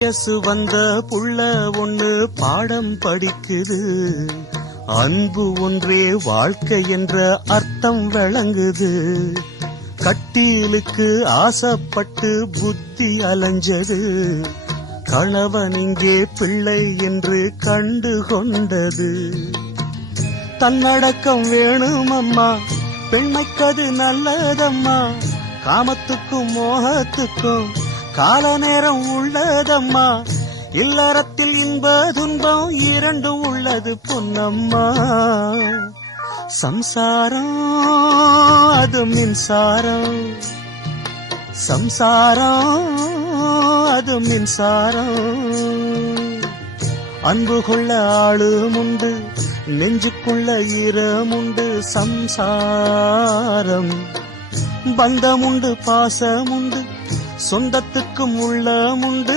வயசு வந்த புள்ள ஒண்ணு பாடம் படிக்குது. அன்பு ஒன்றே வாழ்க்கை என்ற அர்த்தம் விளங்குது. கட்டிலுக்கு ஆசைப்பட்டு புத்தி அலைஞ்சது. கணவன் இங்கே பிள்ளை என்று கண்டு கொண்டது. தன்னடக்கம் வேணும் அம்மா, பெண்மைக்கது நல்லதம்மா. காமத்துக்கும் மோகத்துக்கும் கால நேரம் உள்ளதம்மா. இல்லறத்தில் இன்ப துன்பம் இரண்டும் உள்ளது பொன்னம்மா. சம்சாரம் அது மின்சாரம், சம்சாரம் அது மின்சாரம். அன்பு கொள்ள ஆளுமுண்டு, நெஞ்சுக்குள்ள ஈரமுண்டு. சம்சாரம் பந்தமுண்டு, பாசமுண்டு, சொந்தத்துக்கும் உள்ளமுண்டு.